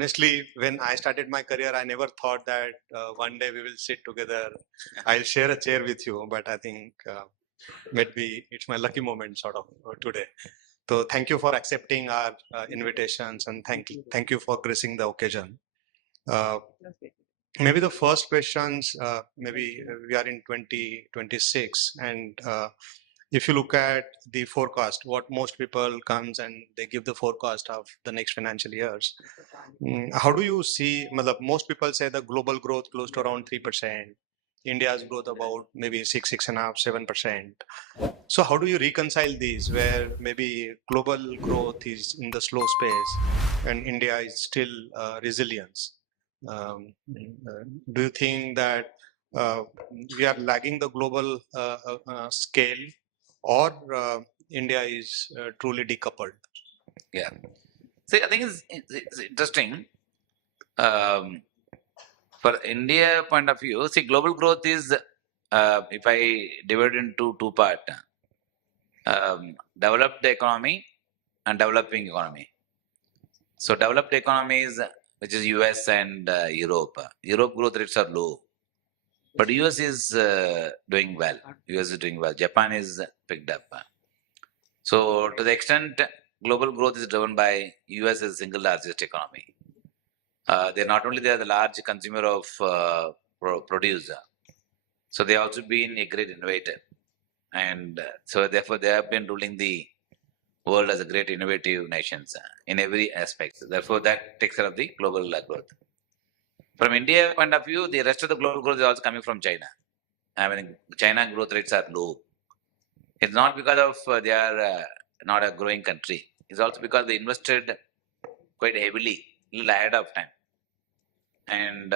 honestly, when I started my career, I never thought that one day we will sit together. I'll share a chair with you, but I think maybe it's my lucky moment sort of today. So thank you for accepting our invitations, and thank you for gracing the occasion. Uh, Maybe the first questions, maybe we are in 2026, and if you look at the forecast, what most people comes and they give the forecast of the next financial years. How do you see, most people say the global growth close to around 3%, India's growth about maybe 6.5, 7%. So how do you reconcile these where maybe global growth is in the slow space and India is still resilience? Do you think that we are lagging the global scale, or India is truly decoupled? Yeah. See, I think it's interesting. For India point of view, see, global growth is, if I divide into two parts, developed economy and developing economy. So developed economies, which is US and Europe. Europe growth rates are low, but US is doing well. US is doing well. Japan is picked up. So to the extent global growth is driven by US as the single largest economy. They are the large consumer of produce. So they also been a great innovator, and so therefore they have been ruling the world as a great innovative nations in every aspect. Therefore, that takes care of the global growth. From India point of view, the rest of the global growth is also coming from China. I mean, China growth rates are low. It's not because of they are not a growing country. It's also because they invested quite heavily, a little ahead of time. And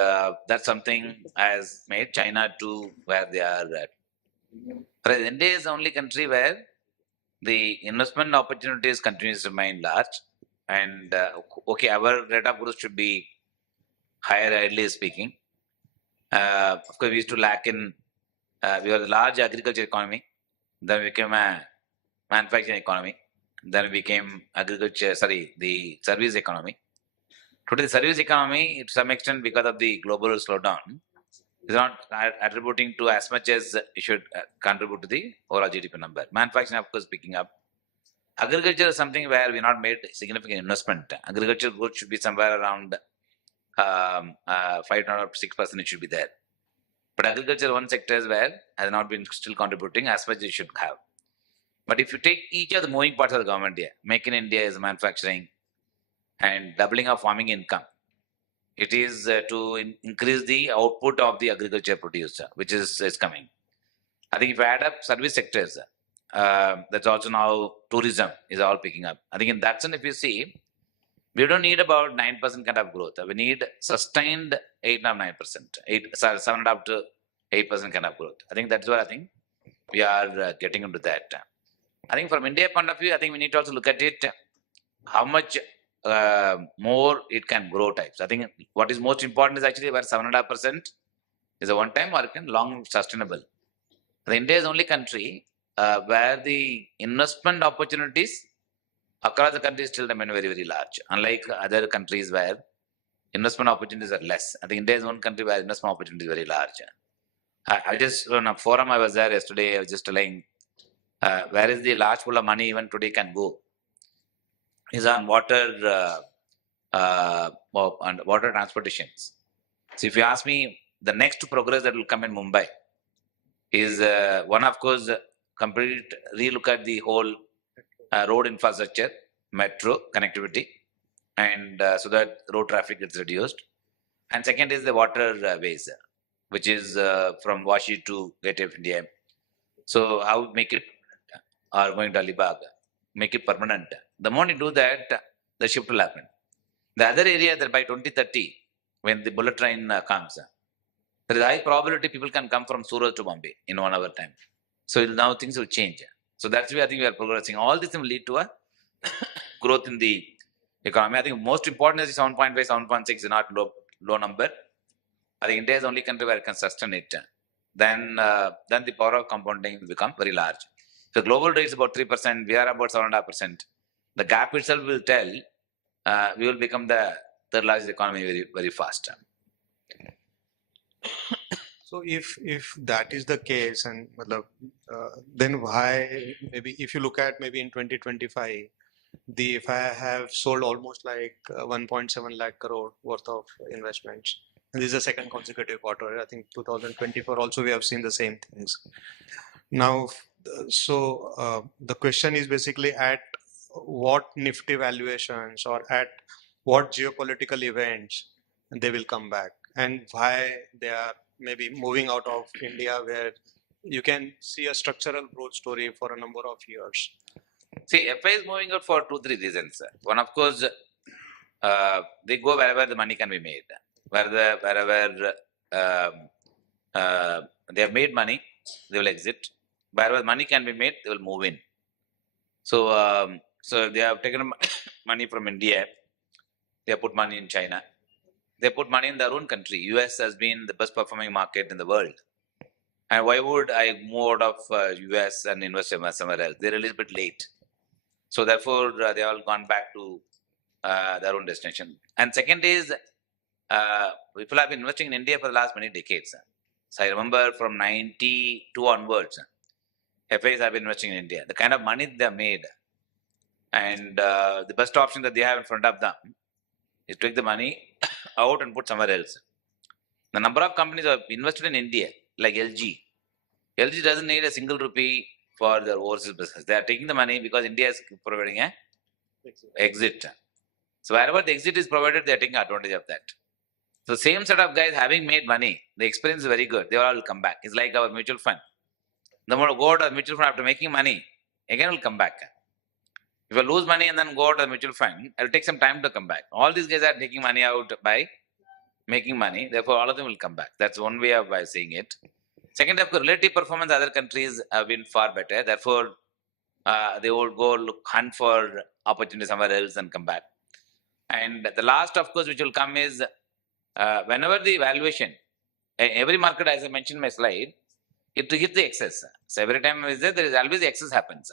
that's something has made China to where they are at. Whereas India is the only country where the investment opportunities continues to remain large. And okay, our rate of growth should be higher, ideally speaking. Of course, we used to lack in, we were a large agriculture economy, then we became a manufacturing economy, then we became the service economy. Today, the service economy, to some extent, because of the global slowdown, is not attributing to as much as it should contribute to the overall GDP number. Manufacturing, of course, picking up. Agriculture is something where we not made significant investment. Agriculture growth should be somewhere around 5 or 6%. It should be there. But agriculture, one sector is where has not been still contributing as much as it should have. But if you take each of the moving parts of the government here, Make in India is manufacturing and doubling of farming income. It is to increase the output of the agriculture producer, which is coming. I think if you add up service sectors, that's also now tourism is all picking up. I think in that sense, if you see, we don't need about 9% kind of growth. We need sustained 8 or 9%, 7.5 to 8% kind of growth. I think that's what I think we are getting into that. I think from India point of view, I think we need to also look at it, how much more it can grow types. I think what is most important is actually where 7.5% is a one-time or it can long sustainable. India is the only country where the investment opportunities across the country still remain very, very large. Unlike other countries where investment opportunities are less. I think India is one country where investment opportunities are very large. I just, on a forum I was there yesterday, I was just telling where is the large pool of money even today can go is on water and water transportations. So if you ask me, the next progress that will come in Mumbai is one, of course, complete relook at the whole road infrastructure, metro connectivity, and so that road traffic gets reduced. And second is the water ways, which is from Vashi to Gateway of India. So how make it, or going to Alibag, make it permanent. The moment you do that, the shift will happen. The other area that by 2030, when the bullet train comes, there is a high probability people can come from Surat to Bombay in 1 hour time. So now things will change. So that's why I think we are progressing. All this will lead to a growth in the economy. I think most important is 7.5, 7.6 is not low number. I think India is the only country where it can sustain it. Then the power of compounding will become very large. The global rate is about 3%, we are about 7.5%. The gap itself will tell we will become the third largest economy very, very fast. So if that is the case, and then why maybe if you look at maybe in 2025, if I have sold almost like 1.7 lakh crore worth of investments, and this is the second consecutive quarter. I think 2024 also we have seen the same things. Now, the question is basically at what nifty valuations or at what geopolitical events they will come back, and why they are maybe moving out of India, where you can see a structural growth story for a number of years. See, FI is moving out for 2-3 reasons. One, of course, they go wherever the money can be made. Wherever they have made money, they will exit. Wherever money can be made, they will move in. So they have taken money from India. They have put money in China. They put money in their own country. US has been the best performing market in the world. And why would I move out of US and invest somewhere else? They're a little bit late. So therefore, they all gone back to their own destination. And second is, people have been investing in India for the last many decades. So I remember from 92 onwards, FIs have been investing in India. The kind of money they have made, and the best option that they have in front of them is to take the money out and put somewhere else. The number of companies have invested in India, like LG. LG doesn't need a single rupee for their overseas business. They are taking the money because India is providing a exit. So wherever the exit is provided, they are taking advantage of that. So same set of guys having made money, the experience is very good. They all will come back. It's like our mutual fund. The moment go out of the mutual fund after making money, again will come back. If you lose money and then go out of the mutual fund, it will take some time to come back. All these guys are taking money out by making money. Therefore, all of them will come back. That's one way of seeing it. Second, of course, relative performance, other countries have been far better. Therefore, they will go hunt for opportunity somewhere else and come back. And the last, of course, which will come is whenever the valuation, every market, as I mentioned in my slide, it hits the excess. So every time there is always the excess happens.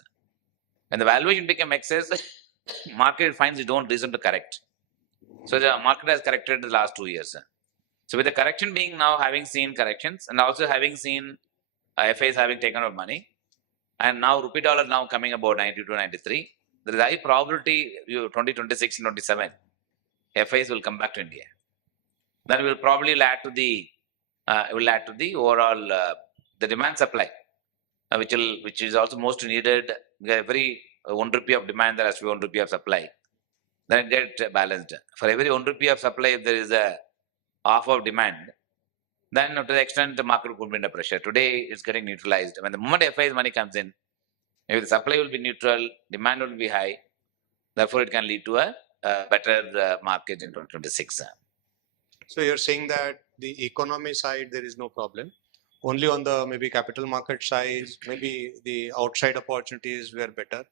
When the valuation becomes excess, market finds its own reason to correct. So the market has corrected the last 2 years. So with the correction being now having seen corrections and also having seen FIs having taken out money, and now rupee dollar now coming about 92, 93, there is high probability 2026 and 27, FIs will come back to India. Then will probably add to the overall the demand supply, which is also most needed. Every 1 rupee of demand, there has to be 1 rupee of supply. Then it get balanced. For every 1 rupee of supply, if there is a half of demand, then to the extent the market could be under pressure. Today, it's getting neutralized. When the moment FI's money comes in, maybe the supply will be neutral, demand will be high. Therefore, it can lead to a better market in 2026. So you're saying that the economy side, there is no problem. Only on the maybe capital market side, maybe the outside opportunities were better,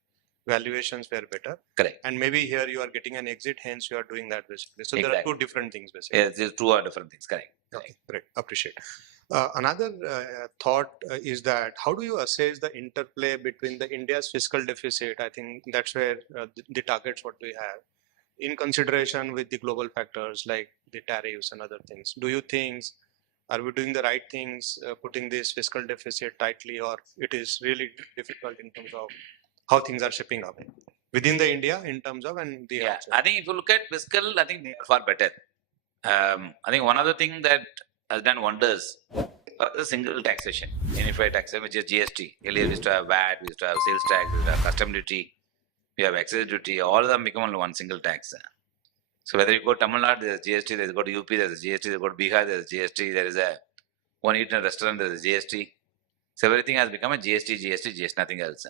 valuations were better. Correct. And maybe here you are getting an exit, hence you are doing that basically. So there are two different things basically. Yes, these two are different things. Correct. Okay, great. Appreciate. Another thought is that how do you assess the interplay between the India's fiscal deficit? I think that's where the targets what we have in consideration with the global factors like the tariffs and other things. Do you think are we doing the right things, putting this fiscal deficit tightly, or it is really difficult in terms of how things are shaping up within the India in terms of and the outside? I think if you look at fiscal, I think they are far better. I think one other thing that has done wonders the single taxation, unified taxation, which is GST. Earlier we used to have VAT, we used to have sales tax, we used to have custom duty, we have excise duty, all of them become only one single tax. So whether you go to Tamil Nadu, there's GST, there's go to UP, there's GST, there's go to Bihar, there's GST, there is a one eat in a restaurant, there's GST. So everything has become a GST, nothing else.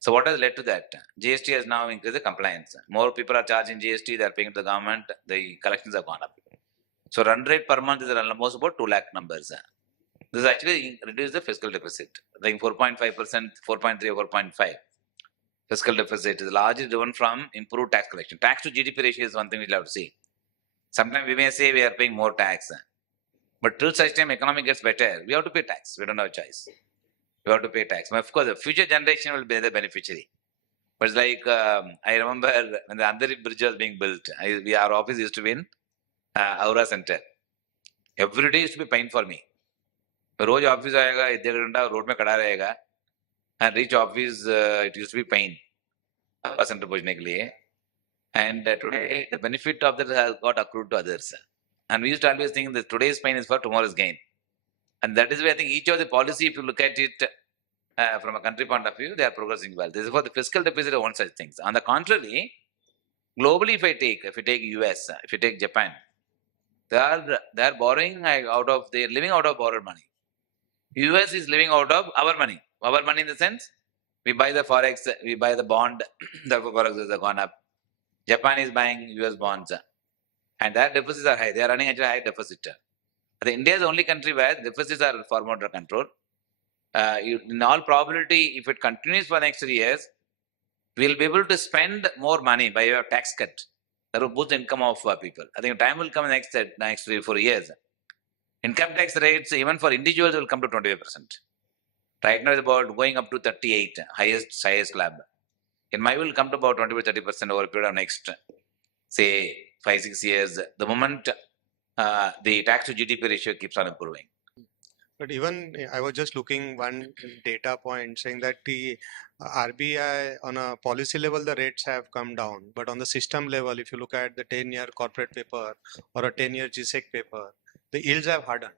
So what has led to that? GST has now increased the compliance. More people are charging GST, they are paying to the government, the collections have gone up. So run rate per month is almost about 2 lakh numbers. This actually reduced the fiscal deficit. I think 4.5%, 4.3 or 4.5. Fiscal deficit is largely driven from improved tax collection. Tax to GDP ratio is one thing we'll have to see. Sometimes we may say we are paying more tax. But till such time economy gets better, we have to pay tax. We don't have a choice. We have to pay tax. But of course, the future generation will be the beneficiary. But it's like, I remember when the Andheri Bridge was being built, our office used to be in Aura Center. Every day used to be pain for me. रोज office आएगा, 1.5 घंटा road में खड़ा रहेगा, and reach office it used to be pain center पहुंचने के लिए. And today the benefit of that has got accrued to others. And we used to always think that today's pain is for tomorrow's gain. And that is why I think each of the policy, if you look at it from a country point of view, they are progressing well. This is for the fiscal deficit of one such things. On the contrary, globally, if you take US, if you take Japan, they are borrowing out of, they are living out of borrowed money. US is living out of our money. Our money in the sense, we buy the forex, we buy the bond, therefore forex has gone up. Japan is buying US bonds, and their deficits are high. They are running at a high deficit. I think India is the only country where deficits are far more under control. In all probability, if it continues for the next 3 years, we'll be able to spend more money by way of tax cut. That will boost the income of people. I think time will come next 3 or 4 years. Income tax rates, even for individuals, will come to 25%. Right now, it's about going up to 38, highest slab. In my will come to about 20 to 30% over a period of next, say, 5-6 years. The moment the tax to GDP ratio keeps on improving. But even I was just looking one data point saying that the RBI on a policy level, the rates have come down. But on the system level, if you look at the 10-year corporate paper or a 10-year GSEC paper, the yields have hardened.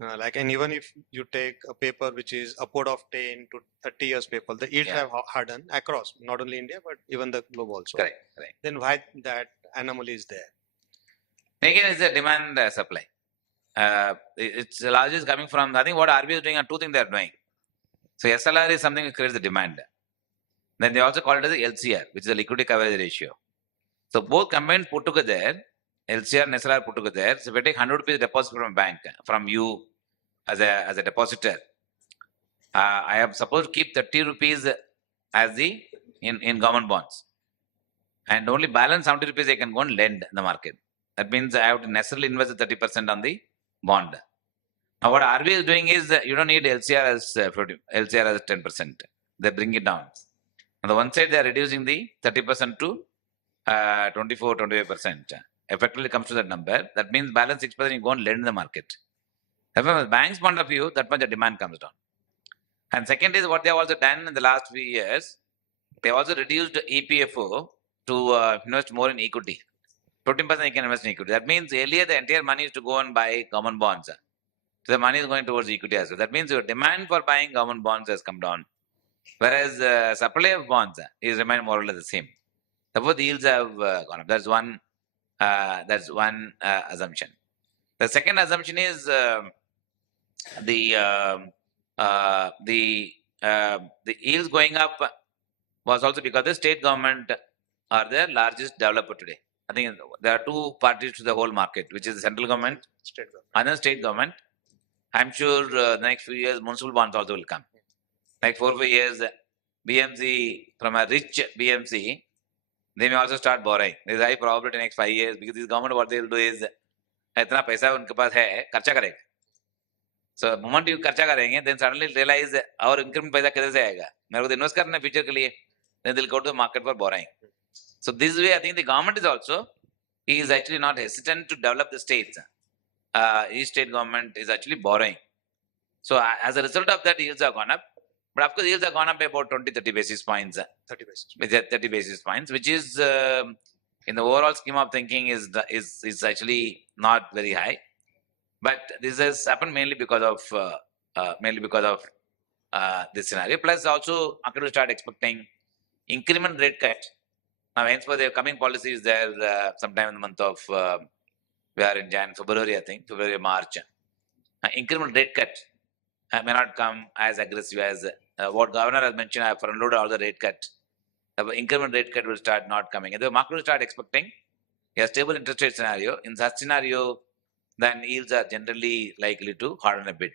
And even if you take a paper which is upward of 10 to 30 years paper, the yields have hardened across, not only India, but even the globe also. Correct. Then why that anomaly is there? Again, it's a demand supply. It's largely coming from, I think what RBI is doing are two things they are doing. So SLR is something that creates the demand. Then they also call it as the LCR, which is the liquidity coverage ratio. So both combined put together, LCR and SLR put together. So if I take 100 rupees deposit from a bank, from you as a depositor, I am supposed to keep 30 rupees as the in government bonds, and only balance 70 rupees I can go and lend in the market. That means I have to necessarily invest 30% on the bond. Now what RBI is doing is you don't need LCR as 10%. They bring it down. On the one side, they are reducing the 30% to 24-25%. Effectively comes to that number. That means balance 6% you go and lend in the market. Therefore, from the bank's point of view, that much the demand comes down. And second is what they have also done in the last few years. They also reduced EPFO to invest more in equity. 15% you can invest in equity. That means earlier the entire money is to go and buy government bonds. So the money is going towards equity as well. That means your demand for buying government bonds has come down, whereas supply of bonds is remained more or less the same. Therefore, the yields have gone up. That's one assumption. The second assumption is the yields going up was also because the state government are the largest developer today. I think there are two parties to the whole market, which is the central government and the state government. I'm sure the next few years, municipal bonds also will come. Like 4 or 5 years, BMC, from a rich BMC, they may also start borrowing. There is high probability next 5 years because this government, what they will do is, इतना पैसा उनके पास है, खर्चा करेगा. So the moment you खर्चा करेंगे, then suddenly realize our increment पैसा किधर से आएगा? मेरे को invest करना है future के लिए. Then they'll go to the market for borrowing. So this way, I think the government is actually not hesitant to develop the states. Each state government is actually borrowing. So as a result of that, yields have gone up. But of course, yields have gone up by about 20-30 basis points. 30 basis points, which is in the overall scheme of thinking is actually not very high. But this has happened mainly because of this scenario. Plus, also, I could start expecting increment rate cut. Now, henceforth, the coming policy is there sometime in the month of we are in February, I think, February, March. Increment rate cut may not come as aggressive as what governor has mentioned. I have front-loaded all the rate cut. The increment rate cut will start not coming. And the market will start expecting a stable interest rate scenario. In such scenario, then yields are generally likely to harden a bit.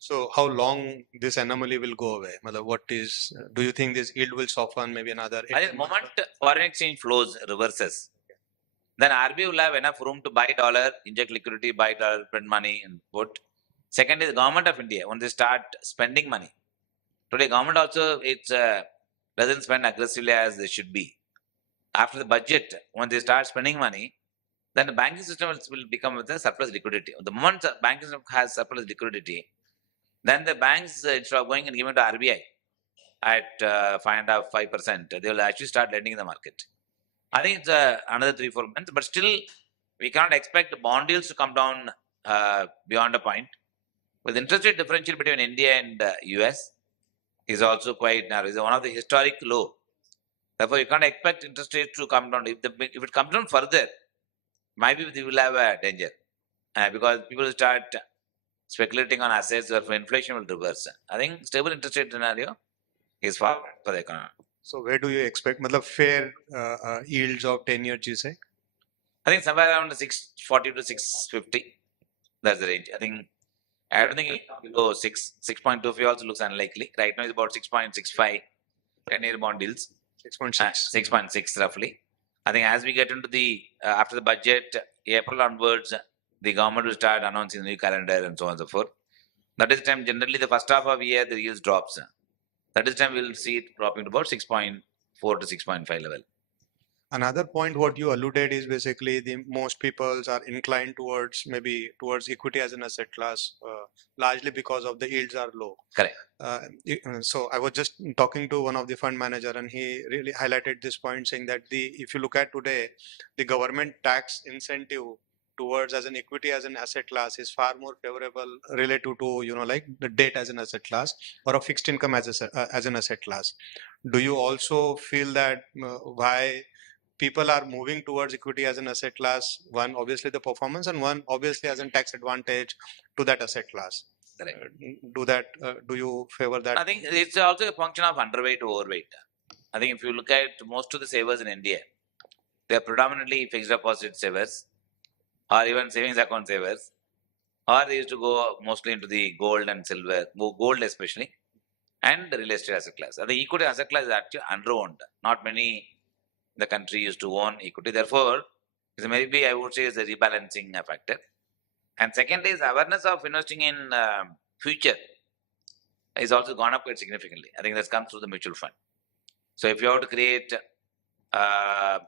So how long this anomaly will go away? Do you think this yield will soften maybe another? I think the moment foreign exchange flows reverses, then RBI will have enough room to buy dollar, inject liquidity, buy dollar, print money and put. Second is the government of India, when they start spending money. Today, government also doesn't spend aggressively as they should be. After the budget, when they start spending money, then the banking system will become with a surplus liquidity. The moment the banking system has surplus liquidity, then the banks, instead of going and giving to RBI at 5.5%, they will actually start lending in the market. I think it's another 3-4 months, but still we cannot expect bond yields to come down beyond a point. With interest rate differential between India and US is also quite narrow. It's one of the historic low. Therefore, you can't expect interest rates to come down. If it comes down further, maybe we will have a danger because people will start speculating on assets where inflation will reverse. I think stable interest rate scenario is far for the economy. So where do you expect fair yields of 10-year GSEC? I think somewhere around 640 to 650. That's the range. I don't think below 6.25 also looks unlikely. Right now it's about 6.65 10-year bond yields. 6.6. 6.6 roughly. I think as we get into the after the budget, April onwards, the government will start announcing the new calendar and so on and so forth. That is the time generally the first half of the year the yields drops. That is the time we'll see it dropping to about 6.4 to 6.5 level. Another point what you alluded is basically the most people are inclined towards equity as an asset class, largely because of the yields are low. Correct. So I was just talking to one of the fund manager and he really highlighted this point, saying that if you look at today, the government tax incentive towards as an equity as an asset class is far more favorable relative to like the debt as an asset class or a fixed income as an asset class. Do you also feel that why people are moving towards equity as an asset class? One, obviously the performance, and one, obviously as a tax advantage to that asset class. Correct. Do you favor that? I think it's also a function of underweight to overweight. I think if you look at most of the savers in India, they are predominantly fixed deposit savers or even savings account savers, or they used to go mostly into the gold and silver, gold especially, and the real estate asset class. I think equity asset class is actually underowned. Not many the country used to own equity. Therefore, maybe I would say is a rebalancing factor. And second is awareness of investing in future is also gone up quite significantly. I think that's come through the mutual fund. So if you have to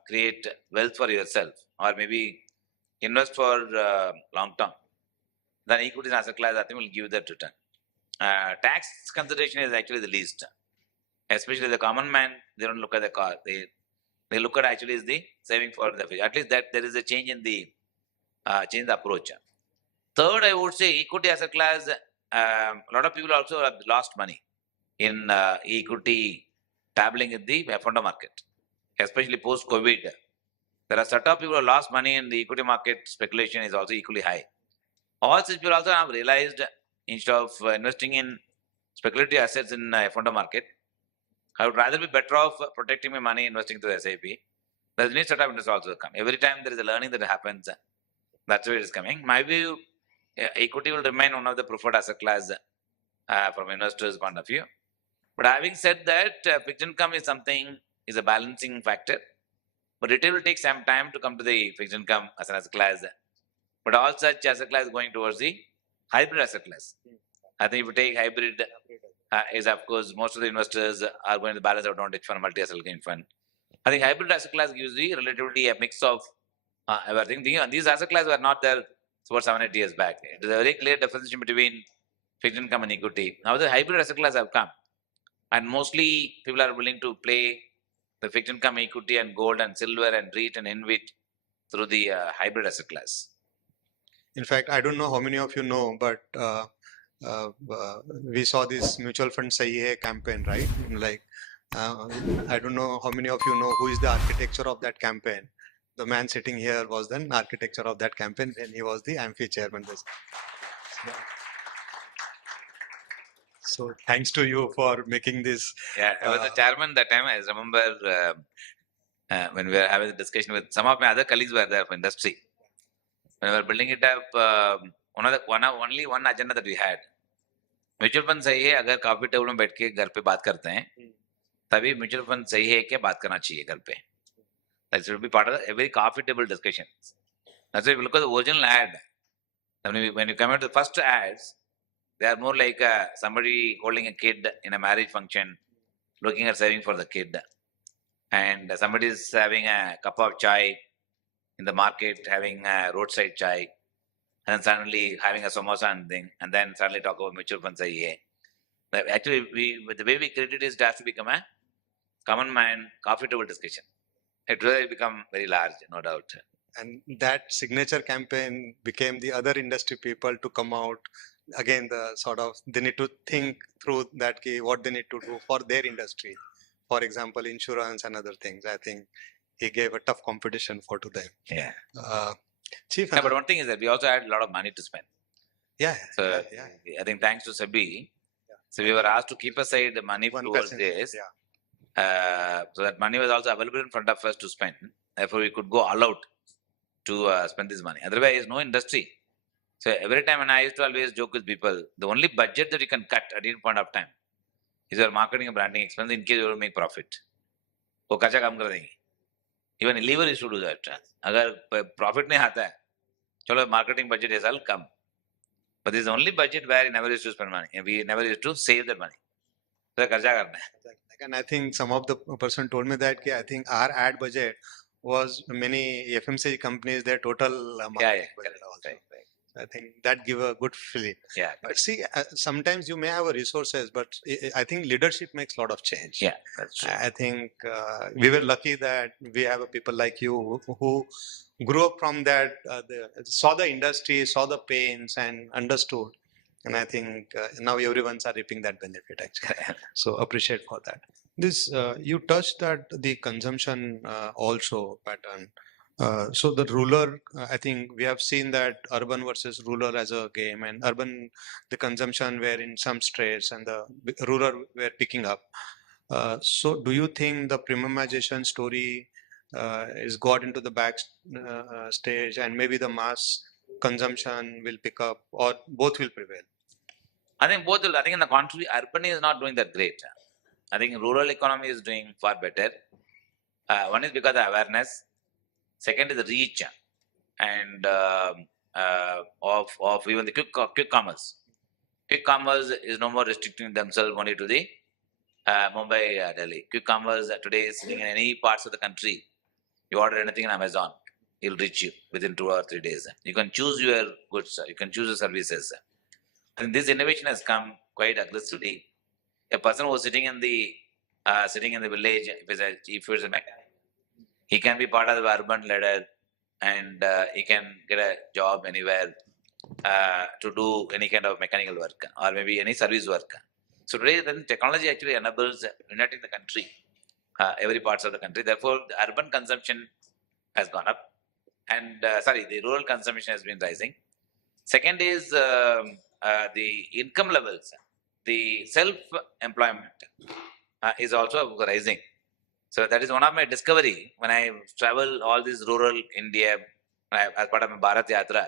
create wealth for yourself or maybe invest for long term, then equity and asset class I think will give that return. Tax consideration is actually the least. Especially the common man, they don't look at the car. They look at actually is the saving for the future. At least that there is a change in the approach. Third, I would say equity asset class. A lot of people also have lost money in equity dabbling in the fund market, especially post COVID. There are set of people who lost money in the equity market. Speculation is also equally high. All such people also have realized instead of investing in speculative assets in fund market, I would rather be better off protecting my money investing through SIP. There's a new set of interest also come. Every time there is a learning that happens, that's where it is coming. My view, equity will remain one of the preferred asset class from investors' point of view. But having said that, fixed income is a balancing factor. But retail will take some time to come to the fixed income as an asset class. But all such asset class going towards the hybrid asset class. I think if you take hybrid, is of course most of the investors are going to balance advantage fund, multi-asset gain fund. I think hybrid asset class gives the relatively a mix of everything. These asset classes were not there for 7-8 years back. It is a very clear differentiation between fixed income and equity. Now the hybrid asset class have come, and mostly people are willing to play the fixed income, equity, and gold and silver and REIT and InvIT through the hybrid asset class. In fact, I don't know how many of you know, but we saw this mutual fund Sahi Hai campaign, right? Like, I don't know how many of you know who is the architecture of that campaign. The man sitting here was the architecture of that campaign, and he was the AMFI chairman. So thanks to you for making this. Yeah, I was the chairman that time. I remember when we were having a discussion with some of my other colleagues were there for industry. When we were building it up, only one agenda that we had. Mutual fund सही है अगर coffee table में बैठ के घर पे बात करते हैं तभी म्यूचुअल फंड सही है क्या बात करना चाहिए घर पे. That should be part of a very coffee table discussion. That's why if you look at the original ad, when you come out to the first ads, they are more like somebody holding a kid in a marriage function, looking at saving for the kid, and somebody is having a cup of chai in the market having a roadside chai, and then suddenly having a samosa and thing, and then suddenly talk about mutual funds Sahi Hai. Actually, the way we created it has to become a common man, coffee table discussion. It really become very large, no doubt. And that signature campaign became the other industry people to come out. Again, the sort of, they need to think through that key, what they need to do for their industry. For example, insurance and other things. I think he gave a tough competition for to them. Yeah. Chief, Yeah, but one thing is that we also had a lot of money to spend. yeah, So yeah. I think thanks to SEBI, so we were asked to keep aside the money 1%, towards this. yeah. So that money was also available in front of us to spend. Therefore, we could go all out to spend this money. Otherwise, no industry. So every time, and I used to always joke with people, the only budget that you can cut at any point of time is your marketing and branding expense in case you will make profit. वो कच्चा काम कर देंगे. Even a lever is to do that. अगर profit नहीं आता है, चलो marketing budget is all come. But this is the only budget where we never used to spend money. And we never used to save that money. So खर्चा करना है. And I think some of the person told me that I think our ad budget was many FMCG companies, their total marketing budget also. Right. I think that give a good feeling. Yeah. But see, sometimes you may have a resources, but I think leadership makes a lot of change. Yeah, that's true. I think we were lucky that we have a people like you who grew up from that, saw the industry, saw the pains, and understood. And I think now everyone's are reaping that benefit actually. So appreciate for that. This you touched that the consumption also pattern. So the rural, I think we have seen that urban versus rural as a game, and urban, the consumption were in some stress, and the rural were picking up. So do you think the premiumization story is got into the back stage, and maybe the mass consumption will pick up, or both will prevail? I think both will. I think in the contrary, urban is not doing that great. I think rural economy is doing far better. One is because of awareness. Second is the reach and of even the quick commerce. Quick commerce is no more restricting themselves only to the Mumbai, Delhi. Quick commerce today is sitting in any parts of the country. You order anything on Amazon, it'll reach you within 2 or 3 days. You can choose your goods. You can choose your services. And this innovation has come quite aggressively. A person who is sitting in the village, if it's a mechanic, he can be part of the urban ladder, and he can get a job anywhere to do any kind of mechanical work or maybe any service work. So today, then technology actually enables uniting the country, every parts of the country. Therefore, the urban consumption has gone up, and the rural consumption has been rising. Second is the income levels, the self-employment is also rising. So that is one of my discovery when I travel all this rural India as part of my Bharat Yatra.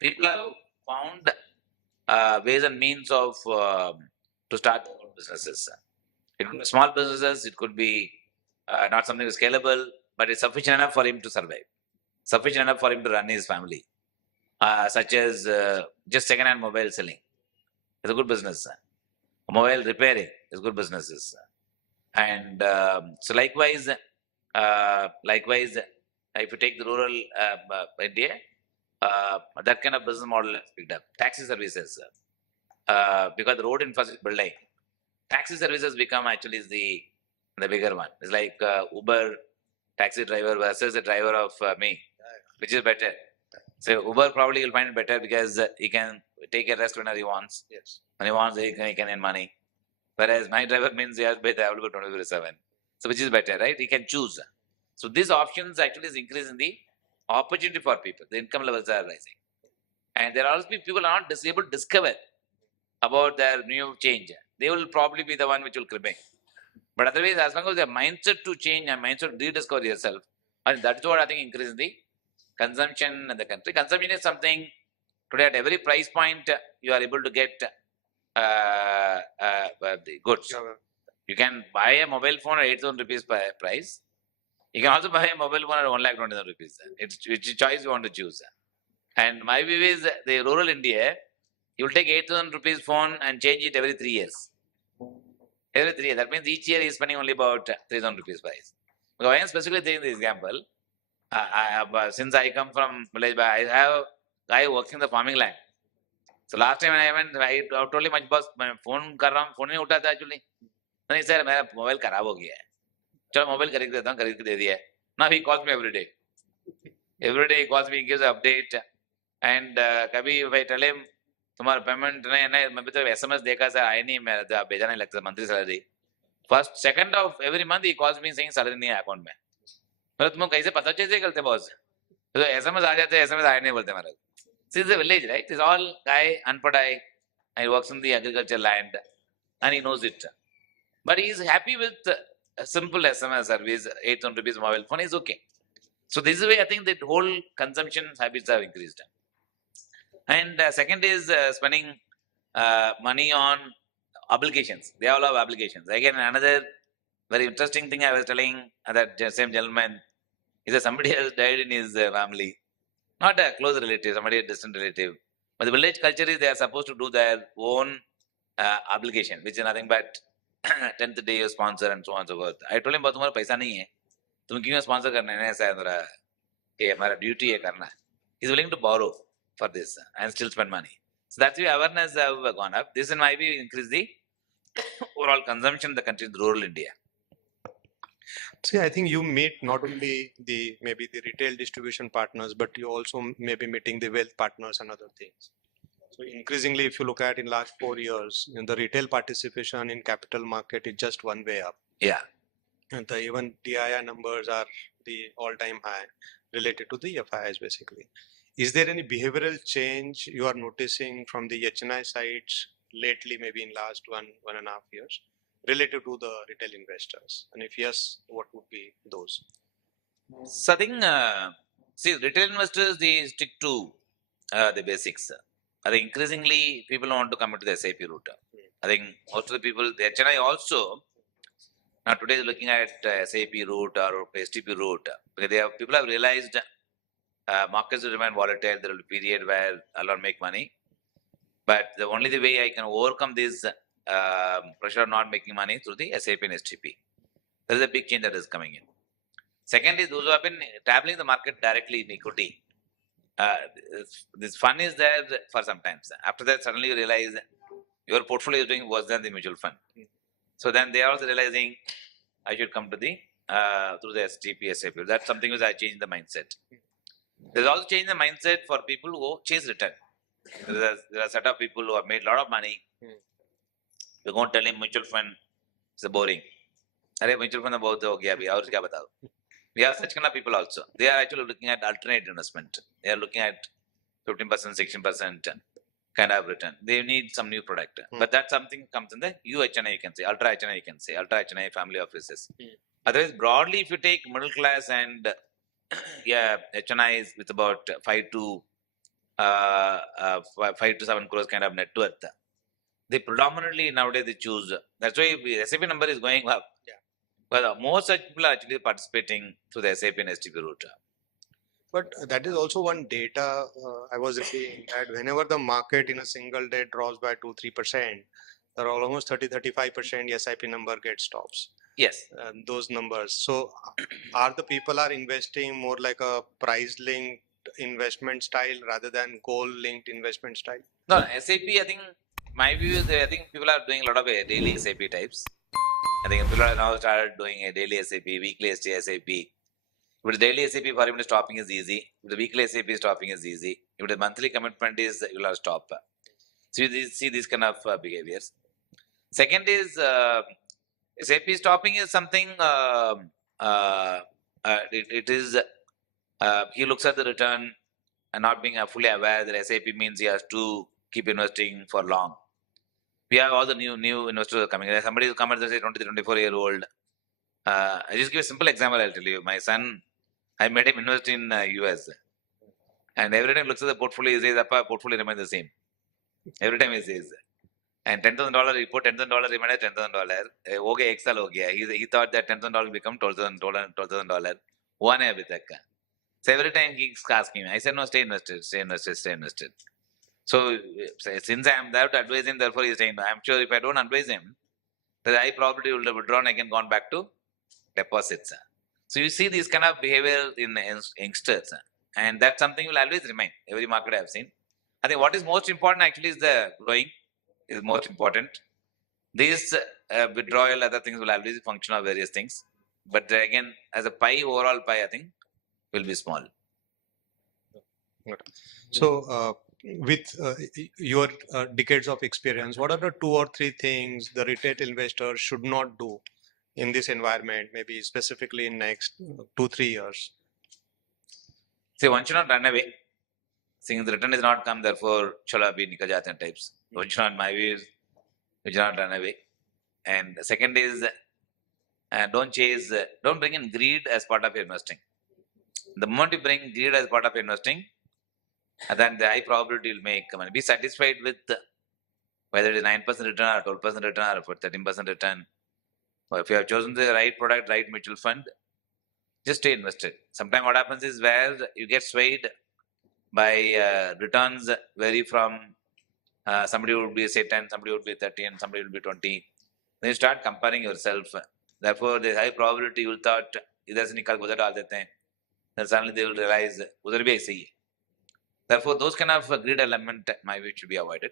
People have found ways and means of to start their own businesses. It could be small businesses. It could be not something scalable, but it's sufficient enough for him to survive, sufficient enough for him to run his family. Such as just second-hand mobile selling is a good business. Mobile repairing is good businesses. And so likewise, if you take the rural India, that kind of business model has picked up. Taxi services, because the road infrastructure building, taxi services become actually is the bigger one. It's like Uber taxi driver versus the driver of me, which is better. So Uber probably will find it better because he can take a rest whenever he wants. Yes. When he wants, he can earn money. Whereas my driver means he has to be available 24/7. So which is better, right? He can choose. So these options actually is increasing the opportunity for people. The income levels are rising. And there are also people are not able to discover about their new change. They will probably be the one which will remain. But otherwise, as long as their mindset to change and mindset to rediscover yourself, and that's what I think increases the consumption in the country. Consumption is something today at every price point you are able to get the goods. You can buy a mobile phone at 8,000 rupees price. You can also buy a mobile phone at 1,20,000 rupees. It's which choice you want to choose. And my view is the rural India, you will take 8,000 rupees phone and change it every 3 years. Every 3 years. That means each year he is spending only about 3,000 rupees price. So I am specifically taking the example. Since I come from village, I have a guy working in the farming land. So last time when I went, I told him, "My boss, मैं phone कर रहा हूँ, phone नहीं उठाता actually." नहीं sir, मेरा mobile खराब हो गया है. चलो mobile खरीद देता हूँ, खरीद के दे दिया है. Now he calls me every day. Every day he calls me, he gives an update. And कभी if I tell him, तुम्हारा पेमेंट नहीं, मैं तो SMS देखा सर, आया नहीं, मेरा भेजा नहीं लगता monthly salary. First, second of every month he calls me saying salary नहीं है अकाउंट में. मतलब तुमको कैसे पता कैसे करते बॉस? तो SMS आ जाते, SMS आया नहीं बोलते मेरे. This is a village, right? It's all guy, unpadai, and he works in the agriculture land, and he knows it. But he is happy with a simple SMS service, 800 rupees mobile phone is okay. So this is the way I think that whole consumption habits have increased. And second is spending money on obligations. They all have obligations. Again, another very interesting thing I was telling that same gentleman is that somebody has died in his family. Not a close relative, somebody a distant relative. But the village culture is they are supposed to do their own obligation, which is nothing but 10th day you sponsor and so on and so forth. I told him, तुम्हारा पैसा नहीं है, तुम क्यों sponsor करना है? ऐसा है मेरा, ये हमारा duty है करना. He's willing to borrow for this and still spend money. So that's the awareness have gone up. This, in my view, increase the overall consumption in the country, rural India. See, I think you meet not only maybe the retail distribution partners, but you also may be meeting the wealth partners and other things. So increasingly, if you look at in last 4 years, the retail participation in capital market is just one way up. Yeah. And even DII numbers are the all-time high related to the FIIs basically. Is there any behavioral change you are noticing from the HNI sides lately, maybe in last 1.5 years, related to the retail investors? And if yes, what would be those? So I think, see, retail investors, they stick to the basics. I think increasingly people want to come into the SIP route. I think most of the people, the HNI also, now today is looking at SIP route or STP route, because people have realized markets will remain volatile. There will be a period where I'll not make money. But the only the way I can overcome this pressure of not making money through the SIP and STP. There is a big change that is coming in. Second is those who have been dabbling the market directly in equity. This fun is there for some time. After that, suddenly you realize your portfolio is doing worse than the mutual fund. So then they are also realizing I should come to the through the STP, SIP. That's something which I changed the mindset. There's also change the mindset for people who chase return. There are a set of people who have made a lot of money. You go and tell him mutual fund is boring. अरे mutual fund बहुत हो गया अभी और क्या बताओ? We have such kind of people also. They are actually looking at alternate investment. They are looking at 15%, 16% kind of return. They need some new product. But that's something comes in the UHNI, you can say, Ultra HNI, you can say, Ultra HNI family offices. Otherwise, broadly, if you take middle class and HNIs with about 5 to 7 crores kind of net worth, they predominantly nowadays they choose. That's why the SIP number is going up. But most such people are actually participating through the SIP and STP route. But that is also one data I was reading that whenever the market in a single day drops by 2-3%, there are almost 30-35% SIP number gets stops. Yes. Those numbers. So are the people are investing more like a price linked investment style rather than goal linked investment style? No, SIP, I think my view is I think people are doing a lot of daily SIP types. I think people are now started doing a daily SIP, weekly SIP. With the daily SIP, for even stopping is easy. With the weekly SIP, stopping is easy. If the monthly commitment is, you'll have to stop. So you see these kind of behaviors. Second is SIP stopping is something, it is, he looks at the return and not being fully aware that SIP means he has to keep investing for long. We have all the new investors coming. Somebody will come and say 23-24-year-old. I just give a simple example. I'll tell you. My son, I made him invest in US, and every time he looks at the portfolio, he says, "Appa, portfolio remains the same." Every time he says, and $10,000, he put $10,000, remained $10,000. Okay, Excel ho gaya. He thought that $10,000 will become $12,000. One hai abhi tak ka. So every time he keeps asking me, I said, "No, stay invested, stay invested, stay invested." So since I am there to advise him, therefore he is saying, I'm sure if I don't advise him, then I probably would have withdrawn again, gone back to deposits. So you see these kind of behavior in youngsters, and that's something will always remain. Every market I have seen. I think what is most important actually is the growing is most important. These withdrawal, other things will always function of various things. But again, as a pie, overall pie, I think will be small. So, with your decades of experience, what are the 2 or 3 things the retail investor should not do in this environment, maybe specifically in next 2-3 years? See, one should not run away. Since the return is not come, therefore, chala bhi nikal jate hain types. One should not, my view is, we should not run away. And the second is, don't bring in greed as part of your investing. The moment you bring greed as part of investing, then the high probability will make money. Be satisfied with whether it is 9% return or 12% return or 13% return. Or if you have chosen the right product, right mutual fund, just stay invested. Sometimes what happens is where you get swayed by returns vary from somebody would be say 10, somebody would be 30, and somebody will be 20. Then you start comparing yourself. Therefore, the high probability you will thought, इधर से निकाल उधर डाल देते हैं. Then suddenly they will realize उधर भी ऐसे ही है. Therefore, those kind of greed element, my view, should be avoided.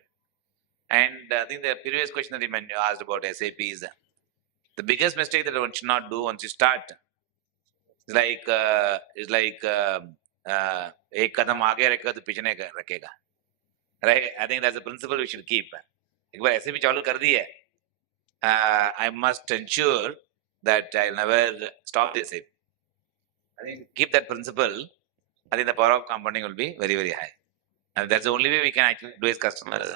And I think the previous question that you asked about SAP is the biggest mistake that one should not do once you start. It's like एक कदम आगे रखेगा तो पीछे नहीं रखेगा. Right? I think that's a principle we should keep. एक बार SAP चालू कर दी है, I must ensure that I'll never stop this. I think keep that principle. I think the power of compounding will be very, very high. And that's the only way we can actually do as customers.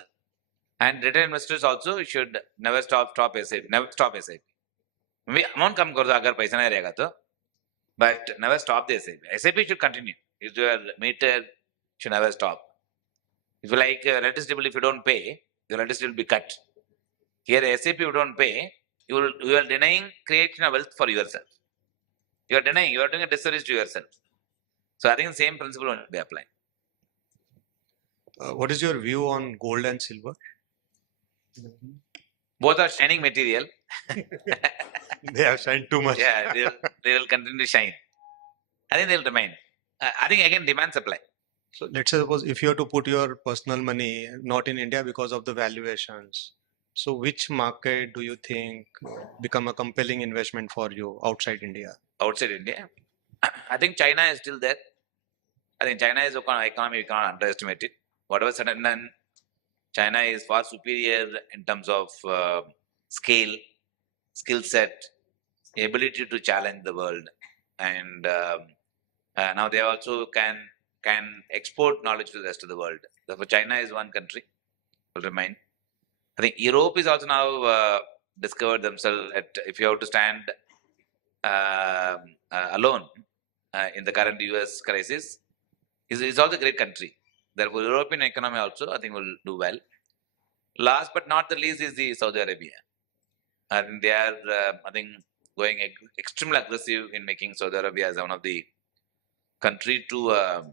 And retail investors also should never stop SAP. Never stop SAP. Maybe amount come कर दो अगर पैसा नहीं रहेगा तो, but never stop the SAP. SAP should continue. Your meter should never stop. If you like electricity, if you don't pay, the electricity will be cut. Here SAP you don't pay, you are denying creation of wealth for yourself. You are denying, you are doing a disservice to yourself. So I think the same principle will be applied. What is your view on gold and silver? Both are shining material. They have shined too much. Yeah, they will continue to shine. I think they will remain. I think again demand supply. So let's suppose if you have to put your personal money not in India because of the valuations, so which market do you think become a compelling investment for you outside India? Outside India, I think China is still there. I think China is an economy we cannot underestimate it. Whatever said and done, China is far superior in terms of scale, skill set, ability to challenge the world, and now they also can export knowledge to the rest of the world. Therefore, China is one country will remain. I think Europe is also now discovered themselves at if you have to stand alone in the current US crisis, is also a great country. Therefore, European economy also I think will do well. Last but not the least is the Saudi Arabia. And they are I think going extremely aggressive in making Saudi Arabia as one of the country to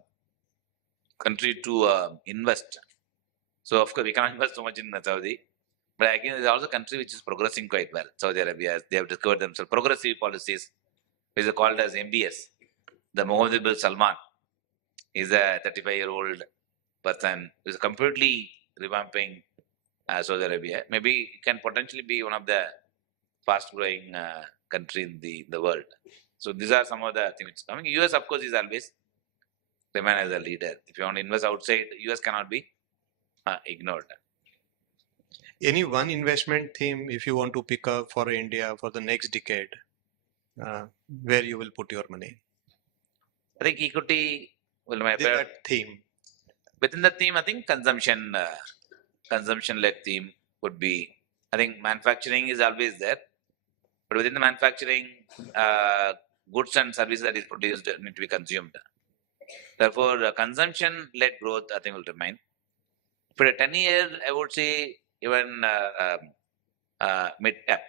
invest. So of course we cannot invest so much in Saudi, but again there is also a country which is progressing quite well. Saudi Arabia, they have discovered themselves progressive policies, which is called as MBS. The Mohammed bin Salman is a 35-year-old person who is completely revamping Saudi Arabia. Maybe it can potentially be one of the fast-growing country in the world. So these are some of the things. I mean, US of course is always remain as a leader. If you want to invest outside, US cannot be ignored. Any one investment theme if you want to pick up for India for the next decade, where you will put your money? I think equity will be that theme. Within the theme, I think consumption-led theme would be. I think manufacturing is always there, but within the manufacturing, goods and services that is produced need to be consumed. Therefore, consumption-led growth, I think, will remain. For a 10-year, I would say even mid-cap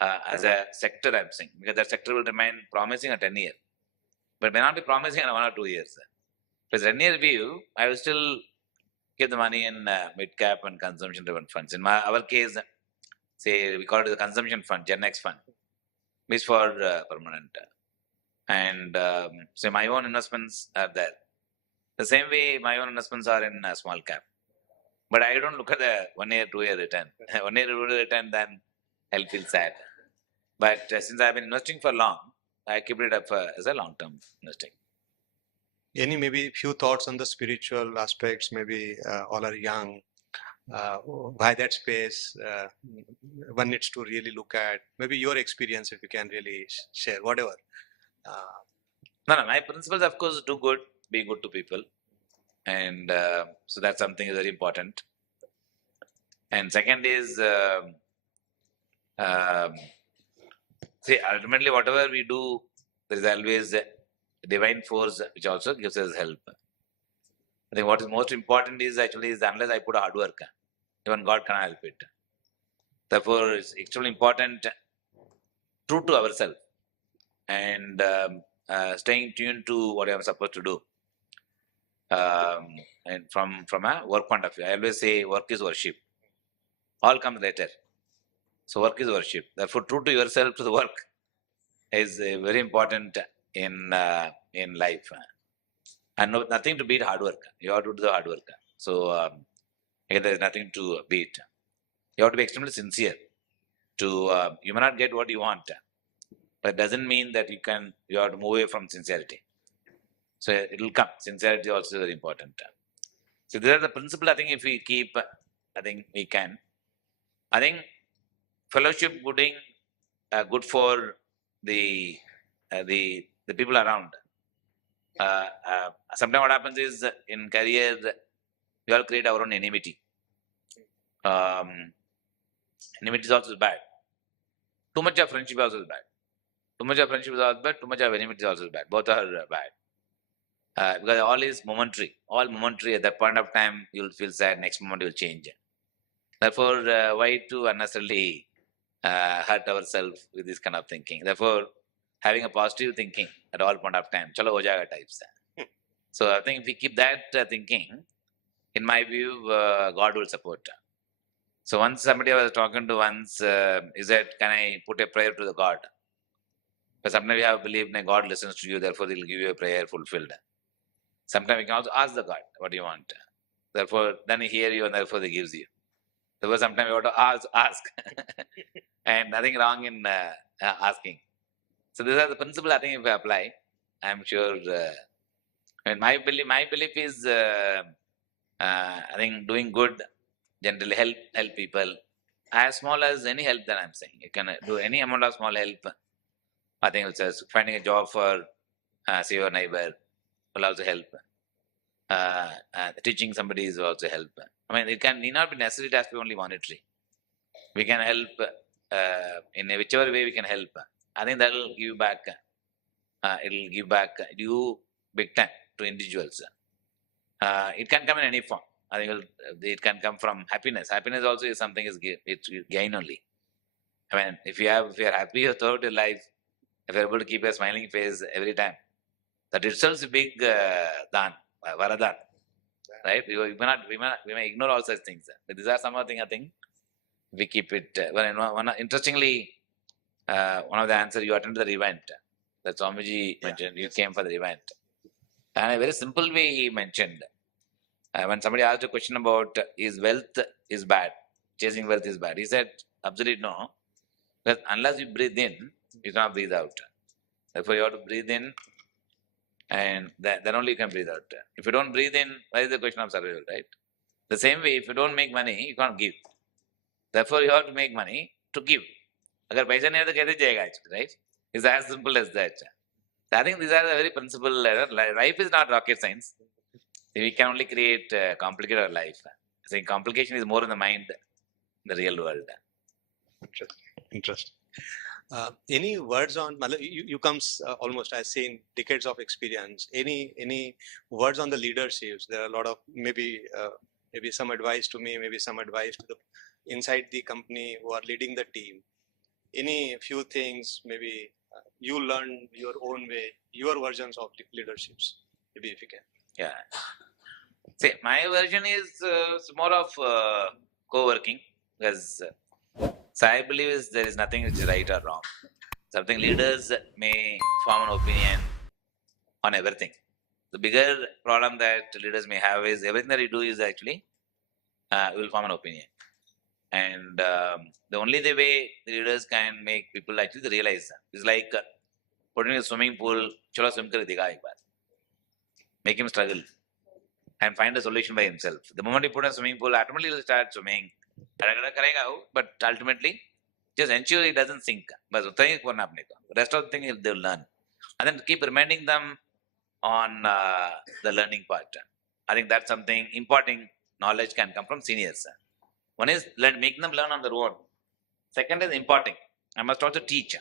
as a sector, I'm saying, because that sector will remain promising at 10 years, but may not be promising in 1 or 2 years. For 10-year view, I will still keep the money in mid-cap and consumption-driven funds. In our case, say we call it the consumption fund, Gen X fund, which for permanent. And so my own investments are there. The same way my own investments are in small cap. But I don't look at the 1 year, 2 year return. 1 year, 2 year return, then I'll feel sad. But since I've been investing for long, I keep it up as a long-term investing. Any maybe few thoughts on the spiritual aspects? Maybe all are young. Why that space? One needs to really look at. Maybe your experience, if you can really share, whatever. No, my principles, of course, do good, be good to people. And so that's something very important. And second is, see, ultimately, whatever we do, there is always a divine force which also gives us help. I think what is most important is actually is unless I put hard work, even God cannot help it. Therefore, it's extremely important, true to ourselves, and staying tuned to what I'm supposed to do. And from a work point of view, I always say work is worship. All comes later. So work is worship. Therefore, true to yourself, to the work, is very important in life. And nothing to beat hard work. You have to do the hard work. So again, there is nothing to beat. You have to be extremely sincere. You may not get what you want, but it doesn't mean that you have to move away from sincerity. So it will come. Sincerity also is very important. So these are the principles. I think if we keep, I think we can. I think fellowship gooding good for the people around. Sometimes what happens is in career we all create our own enmity. Enmity is also bad. Too much of friendship also is bad. Too much of friendship is also bad. Too much of enmity is also bad. Both are bad. Because all is momentary. All momentary. At that point of time, you will feel sad. Next moment, you will change. Therefore, why to unnecessarily hurt ourselves with this kind of thinking? Therefore, having a positive thinking at all point of time, chalo ho jayega types. So I think if we keep that thinking, in my view, God will support. So once somebody I was talking to once, he said, can I put a prayer to the God? Because sometimes we have believed that God listens to you, therefore He will give you a prayer fulfilled. Sometimes we can also ask the God, what do you want? Therefore, then He hears you and therefore He gives you. Therefore, sometimes we have to ask. And nothing wrong in asking. So these are the principles I think if we apply, I'm sure. My belief is, I think doing good, generally help people, as small as any help that I'm saying. You can do any amount of small help. I think it's just finding a job for say your neighbor will also help. Teaching somebody is also help. I mean, it need not be necessary to be only monetary. We can help in whichever way we can help. I think that will give back. It will give back you big time to individuals. It can come in any form. I think it can come from happiness. Happiness also is something it's gain only. I mean, if you are happy throughout your life, if you're able to keep a smiling face every time, that itself is a big dan, varadan, right? We may ignore all such things. But these are some of the things I think we keep it. Interestingly, one of the answers, you attended the event that Swamiji mentioned. You came for the event. And a very simple way he mentioned, when somebody asked a question about is wealth is bad, chasing wealth is bad, he said, absolutely no. Because unless you breathe in, you cannot breathe out. Therefore, you have to breathe in, and then only you can breathe out. If you don't breathe in, why is the question of survival, right? The same way, if you don't make money, you can't give. Therefore, you have to make money to give. Agar paisa nahi hai to kaise jayega, right? It's as simple as that. So I think these are the very principle. Life is not rocket science. We can only create complicated our life. I think complication is more in the mind than the real world. Interesting. Any words on, you comes almost, I say, in decades of experience. Any words on the leaderships? There are a lot of maybe some advice to me, maybe some advice to the inside the company who are leading the team. Any few things maybe you learn your own way, your versions of leaderships, maybe if you can. Yeah. See, my version is more of co-working, because so I believe there is nothing which is right or wrong. Something leaders may form an opinion on everything. The bigger problem that leaders may have is everything that you do is actually will form an opinion. And the only the way the leaders can make people actually realize is like putting a swimming pool, chalo swim kar dikha ek baar. Make him struggle and find a solution by himself. The moment you put a swimming pool, automatically he'll start swimming. But ultimately, just ensure he doesn't sink. But rest of the thing they'll learn. And then keep reminding them on the learning part. I think that's something important. Knowledge can come from seniors. One is making them learn on their own. Second is imparting. I must also teach.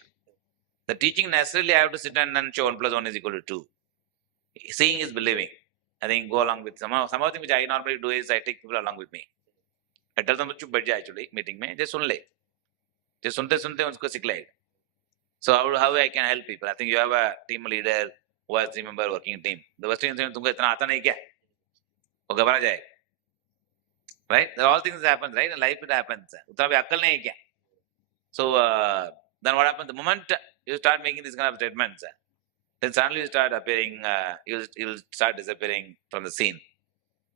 The teaching necessarily I have to sit and then show 1 plus 1 is equal to 2. Seeing is believing. I think go along with some of the things which I normally do is I take people along with me. I tell them to बैठ जा actually meeting में just सुन ले. Just सुनते सुनते उसको सीख ले. So how I can help people? I think you have a team leader who has 3 member working team. The worst thing is तुमको इतना आता नहीं क्या? वो घबरा जाए. Right? All things happen, right? In life it happens. उतना भी अक्ल नहीं है क्या? So then what happens? The moment you start making these kind of statements, then suddenly you start appearing, you'll start disappearing from the scene.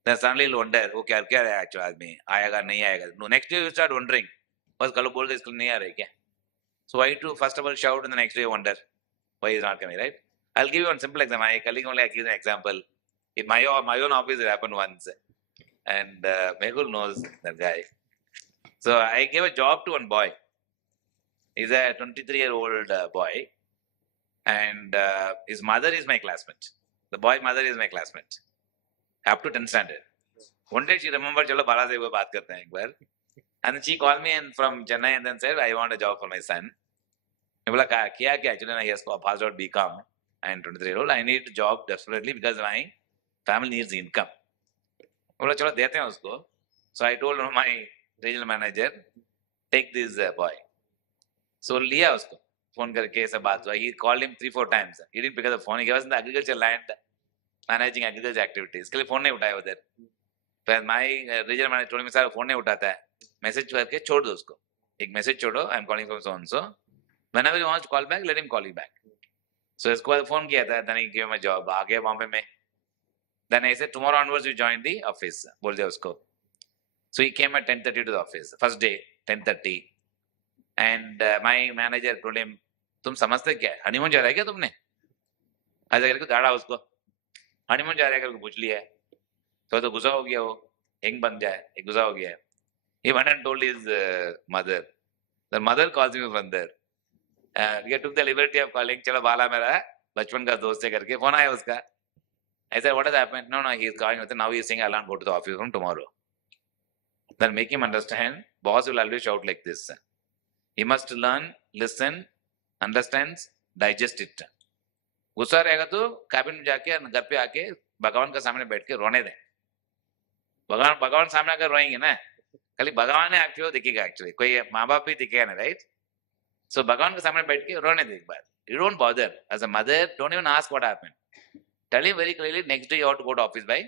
Then suddenly you'll wonder, okay, क्या है actual आदमी? आएगा नहीं आएगा? No, next day you start wondering, बस कल बोल दे इसको नहीं आ रहा है क्या? So why to first of all shout and the next day wonder why he's not coming, right? I'll give you one simple example. My colleague only I give an example. In my own office, it happened once, and Mehul knows that guy. So I gave a job to one boy. He's a 23-year-old boy, and his mother is my classmate. The boy mother is my classmate, up to 10th standard. One day she remembered, "Chalo Bala se wo baat karte hain ek baar." And then she called me and from Chennai and then said, "I want a job for my son." I बोला क्या actually he has passed out BCom and 23-year-old. I need a job desperately because my family needs income. बोला चलो देते हैं उसको. So I told my regional manager, take this boy. So लिया उसको phone करके सब बात हुआ. He called him 3-4 times. He didn't pick up the phone. He was in the agriculture land, managing agriculture activities. इसके लिए phone नहीं उठाया उधर. But my regional manager told me sir phone नहीं उठाता है. Message करके छोड़ दो उसको. एक message छोड़ो. I'm calling from so and so. Whenever he wants to call back, let him call you back. So इसको बाद phone किया था. Then he gave him a job. आ गया बॉम्बे में. Then I said tomorrow onwards you join the office. बोल दिया उसको. So he came at 10:30 to the office. First day 10:30. And my manager told him, तुम समझते क्या है? हनीमून जा रहा है क्या तुमने? ऐसा करके गाड़ा उसको. हनीमून जा रहा है करके पूछ लिया है. तो गुस्सा हो गया वो. एक बन जाए, एक गुस्सा हो गया. He went and told his mother. The mother calls him from there. He took the liberty of calling, चलो बाला मेरा बचपन का दोस्त है करके फोन आया उसका. I said, what has happened? No, he is calling. Now he is saying, I'll go to the office from tomorrow. Then make him understand. Boss will always shout like this. He must learn, listen, understands, digest it. गुस्सा रहेगा तो cabin में जाके घर पे आके भगवान के सामने बैठ के रोने दें. भगवान सामने अगर रोएंगे ना, खाली भगवान है आपको दिखेगा एक्चुअली. कोई माँ बाप भी दिखेगा ना, राइट? So भगवान के सामने बैठ के रोने दे एक बार. You don't bother. As a mother, don't even ask what happened. Tell him very clearly next day you have to go to office by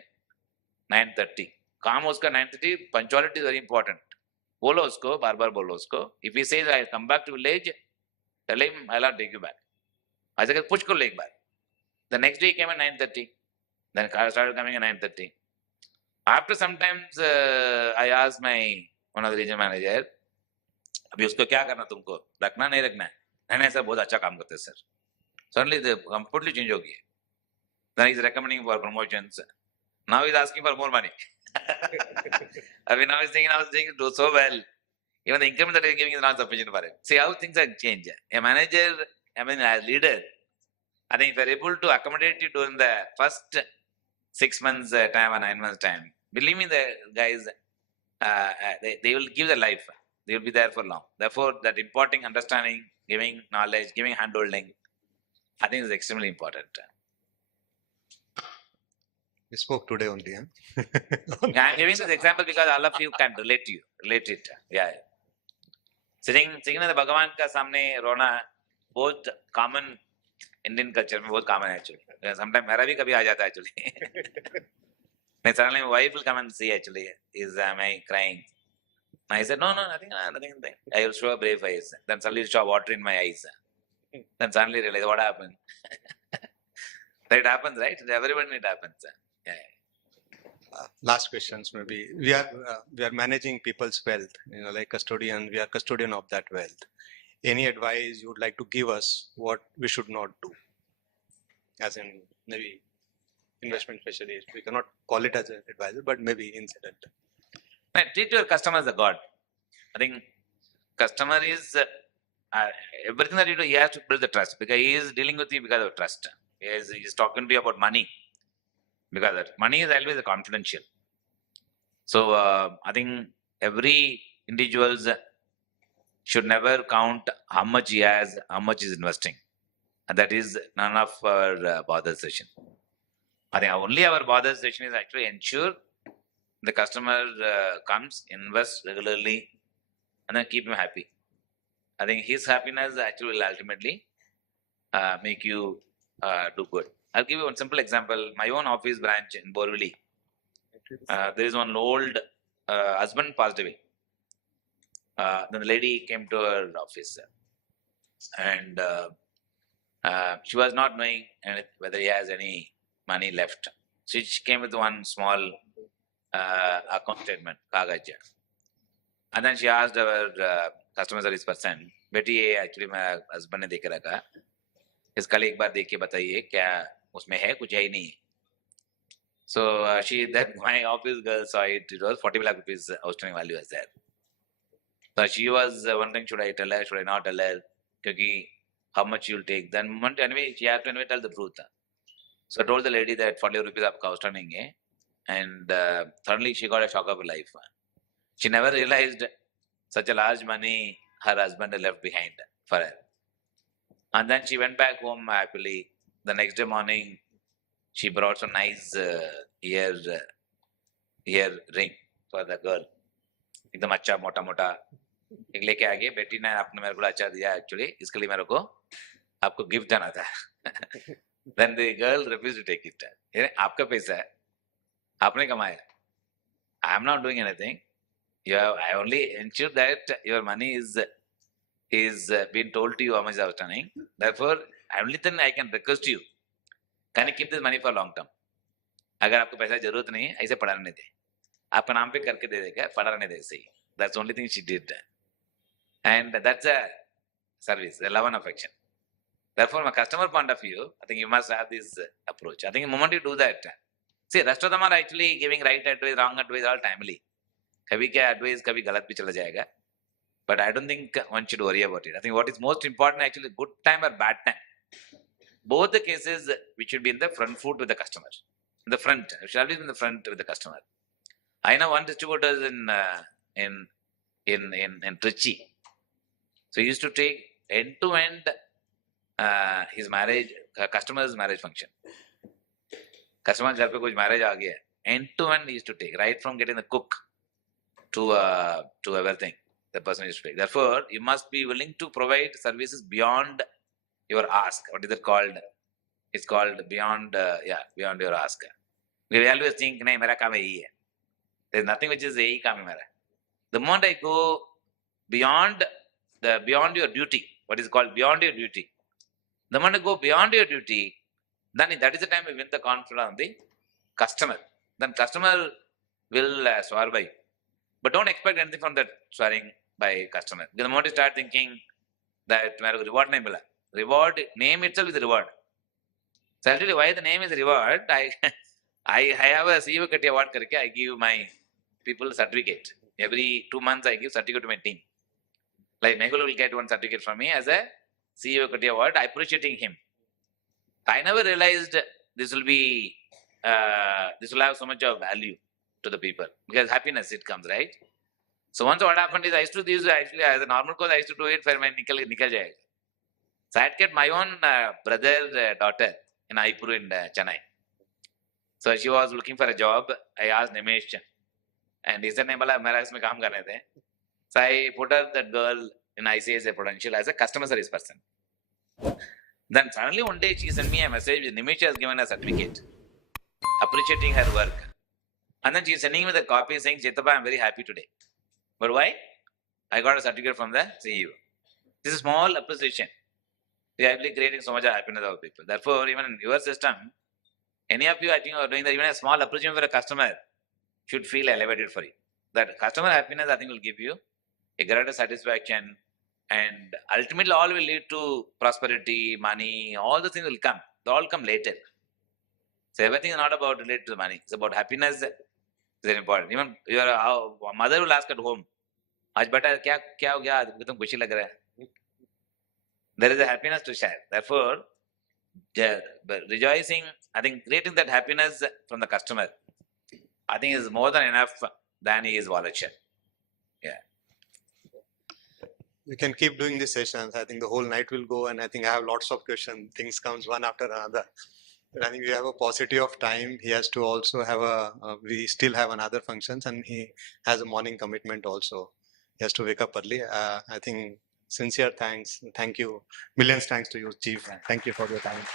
9:30. काम उसका 9:30. Punctuality is very important. बोलो उसको, बार बार बोलो उसको. If he says I come back to village, tell him I'll not take you back. ऐसे करके push कर लो एक बार. The next day he came at 9:30. Then car started coming at 9:30. After sometimes I asked my one of the regional manager, अभी उसको क्या करना तुमको? रखना नहीं रखना है? नहीं सर बहुत अच्छा काम करते sir. Suddenly the completely change हो गया. Then he's recommending for promotions. Now he's asking for more money. I mean, now he's thinking, I was doing do so well. Even the income that he's giving is not sufficient for him. See how things have changed. A manager, I mean, a leader, I think if you're able to accommodate you during the first 6 months time or 9 months time, believe me, the guys, they will give their life. They will be there for long. Therefore, that imparting understanding, giving knowledge, giving handholding, I think is extremely important. We spoke today only, huh? I'm giving this example because all of you can relate it. Yeah. Sitting in the Bhagavan ka samne rona, both common Indian culture में बहुत common है actually. Sometimes मेरा भी कभी आ जाता है actually. And suddenly my wife will come and see actually, am I crying? And I said, no, nothing. I will show a brave face. Then suddenly show water in my eyes. Then suddenly realize what happened. That happens, right? Everyone it happens. Yeah. Last questions maybe. We are managing people's wealth, like custodian. We are custodian of that wealth. Any advice you would like to give us what we should not do? As in maybe investment specialist. We cannot call it as an advisor, but maybe incident. Right, treat your customer as a god. I think customer is everything that you do. He has to build the trust because he is dealing with you because of trust. He is talking to you about money because that money is always confidential. So I think every individuals should never count how much he has, how much is investing, and that is none of our bother session. I think only our bother session is actually ensure the customer comes, invests regularly, and then keep him happy. I think his happiness actually will ultimately make you do good. I'll give you one simple example. My own office branch in Borivali. There is one old husband passed away. Then the lady came to her office and she was not knowing whether he has any money left. So she came with one small account statement, kagaj. And then she asked our customer service person, बेटी ये actually मेरा husband ने देख रखा, इसका एक बार देख के बताइए क्या उसमें है, कुछ है ही नहीं. So my office girl saw it. It was 40 lakh rupees outstanding value was there. So she was wondering, should I tell her, should I not tell her? Because how much you'll take? Then anyway, she had to anyway tell the truth. So I told the lady that 40 rupees aapka outstanding hai, and suddenly she got a shock of her life. She never realized such a large money her husband had left behind for her. And then she went back home happily. The next day morning, she brought some nice ear ring for the girl. एकदम अच्छा मोटा मोटा एक लेके आ गए, बेटी ने आपने मेरे को अच्छा दिया, एक्चुअली इसके लिए मेरे को आपको गिफ्ट देना था. Then the girl refused to take it. ये आपका पैसा है, आपने कमाया. I am not doing anything. I only ensure that your money is being told to you how much is outstanding. Therefore, only then I can request you, can you keep this money for long term? अगर आपको पैसा जरूरत नहीं है, ऐसे पड़ा रहने दे. आपका नाम पे करके दे देगा, पड़ा रहने दे ऐसे ही. That's the only thing she did. And that's a service, a love and affection. Therefore, from a customer point of view, I think you must have this approach. I think the moment you do that, see, rest of them are actually giving right advice, wrong advice all timely. कभी क्या advice, कभी गलत भी चला जाएगा. But I don't think one should worry about it. I think what is most important actually, good time or bad time. Both the cases, we should be in the front foot with the customer. In the front, we should always be in the front with the customer. I know one distributor in Trichy. So he used to take end to end his marriage, customer's marriage function. Customer घर पे कुछ marriage आ गया, end to end he used to take, right from getting the cook to everything the person used to take. Therefore, you must be willing to provide services beyond your ask. What is it called? It's called beyond your ask. We always think, नहीं मेरा काम यही है. There's nothing which is यही काम है मेरा. The moment I go beyond your duty, what is called beyond your duty, the moment you go beyond your duty, then that is the time you win the confidence of the customer. Then customer will swear by you. But don't expect anything from that swearing by customer. The moment you start thinking that reward nahi mila, reward name itself is a reward. So I'll tell you why the name is a reward. I have a CEO Kati award karke, I give my people certificate. Every 2 months I give certificate to my team. Like Megul will get one certificate from me as a CEO Kati award, appreciating him. I never realized this will have so much of value to the people because happiness it comes, right? So once what happened is I used to do this actually as a normal course. I used to do it for my nikal jayega. So I had kept my own brother's daughter in Aipur in Chennai. So she was looking for a job. I asked Nimesh, and he said, "नहीं बोला मेरा इसमें काम करने थे." So I put her that girl in ICICI Prudential as a customer service person. Then suddenly one day she sent me a message. Nimesh has given a certificate appreciating her work. And then she is sending me the copy saying, Chetapa, I am very happy today. But why? I got a certificate from the CEO. This is small appreciation. we are actually creating so much of happiness of people. Therefore, even in your system, any of you, I think, are doing that. Even a small appreciation for a customer should feel elevated for you. That customer happiness, I think, will give you a greater satisfaction, and ultimately, all will lead to prosperity, money. All the things will come. They all come later. So everything is not about related to money. It's about happiness. Very important. Even your mother will ask at home, आज बेटा क्या क्या हो गया आज तुम खुशी लग रहा है. There is a happiness to share. Therefore, rejoicing, I think creating that happiness from the customer, I think is more than enough than his wallet share. Yeah. We can keep doing these sessions. I think the whole night will go, and I think I have lots of questions. Things comes one after another. But I think we have a paucity of time. He has to also have we still have another functions, and he has a morning commitment also. He has to wake up early. I think sincere thanks. Thank you. Millions thanks to you, Chief. Thank you for your time.